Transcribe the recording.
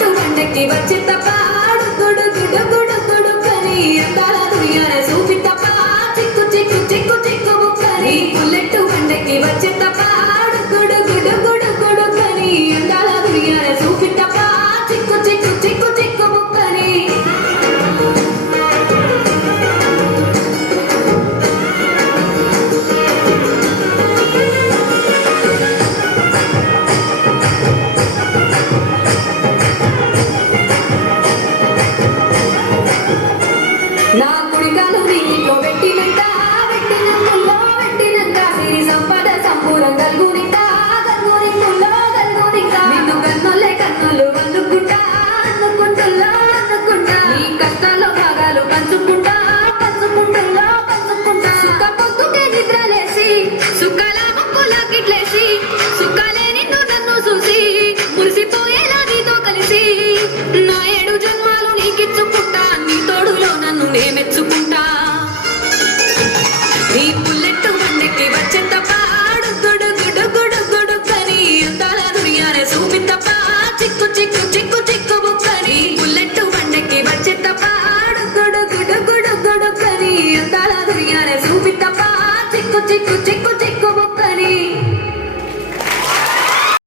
bullet బండెక్కి వచ్చి తప్ప గుడు గుడు గుడు గుడు కని అందాల దునియాన చూపి తప్ప చిక్కు చిక్కు చిక్కు చిక్కు బుక్కని బుల్లెట్ బండెక్కి వచ్చి తప్ప గుడు గుడు గుడు గుడు కని అందాల దునియాన చూపి తప్ప చిక్కు చిక్కు చిక్కు చిక్కు బుక్కని నా కుడికాలు నీలో పెట్టినంత పెట్టిన ముల్లో పెట్టినంత సిరి సంపద సంపూరం గల్గునింత గల్గునింతుల్లో గల్గునింత నిన్ను కన్నులే కన్నులు అందుకుంటా అందుకుంటుల్లో అందుకుంటా నీ కష్టాల్లో భాగాలు పంచుకుంటా పంచుకుంటుల్లో పంచుకుంటా సుఖ పొద్దుకే నిద్రలేసి సుఖాల ముక్కులో గిట్లేసి సుఖాలే నిన్ను నన్ను చూసి మురిసిపోయేలా నీతో కలిసి నా 7 జన్మాలు నీకిచ్చుకుంటా నీ తోడులో నన్ను నే మెచ్చుకుంటా నీ బుల్లెట్ బండెక్కి వచ్చే తప్ప గుడు గుడు గుడు గుడు కని అందాల దునియానే చూపి తప్ప చిక్కు చిక్కు చిక్కు చిక్కు బుక్కని బుల్లెట్ బండెక్కి వచ్చే తప్ప గుడు గుడు గుడు గుడు కని అందాల దునియానే చూపి తప్ప చిక్కు చిక్కు చిక్కు